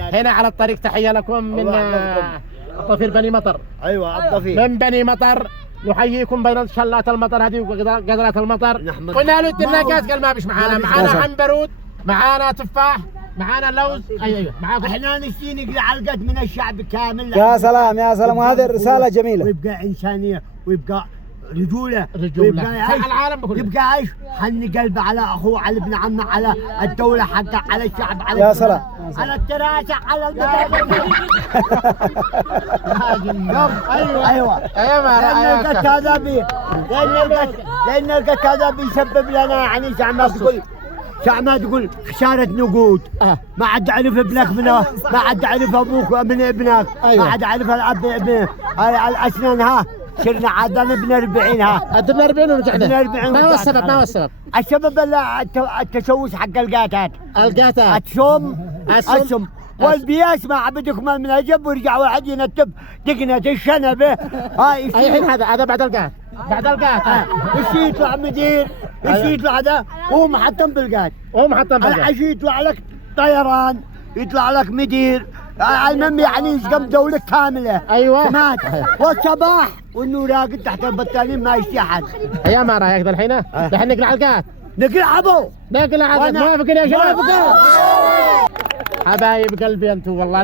هنا على الطريق تحية لكم من الطفيل بني مطر. ايوه الطفيل من بني مطر نحييكم بين شلات المطر هذه وقدرات المطر. قلنا له الدناقات قال ما بيش معانا عنبرود، معانا تفاح، معانا لوز. ايوه معاكم. احنا نشتي نقرا علقة من الشعب كامل. يا سلام يا سلام، وهذه رسالة جميلة. ويبقى انسانية ويبقى رجولة العالم بكله. يبقى عايش حن قلبه على اخوه، على ابن عمه، على الدولة حقه، على الشعب، على يا سلام على التراسة، على ايوه لأن القت هذا بيسبب لنا يعني شعب ما تقول خسارة نقود. ما عاد اعرف ابنك ما عاد اعرف ابوك من ابنك. ما عاد اعرف الاب ابنه الاسنان. صرنا عاد ابن 40. ابن 40 ورجعنا. 40. ما هو السبب؟ ما هو السبب؟ السبب التشوش حق القاتات. السم والبياس ما عبدك من الجب، ويرجع واحد ينتب دقنة الشنبه. الحين هذا بعد القات. بعد القات ايش يطلع مدير، ايش يطلع ده هو محطم بالقات. العشي يطلع لك طيران، يطلع لك مدير، المهم يعني يسقم دولة كاملة. ايوه سمعت؟ والصباح وانه راقد تحت البطانين ما يشتي احد. يا ما رايك ذا الحين؟ الحين نقلع القات. نقلع موافقين يا شباب؟ حبايب قلبي انتم والله.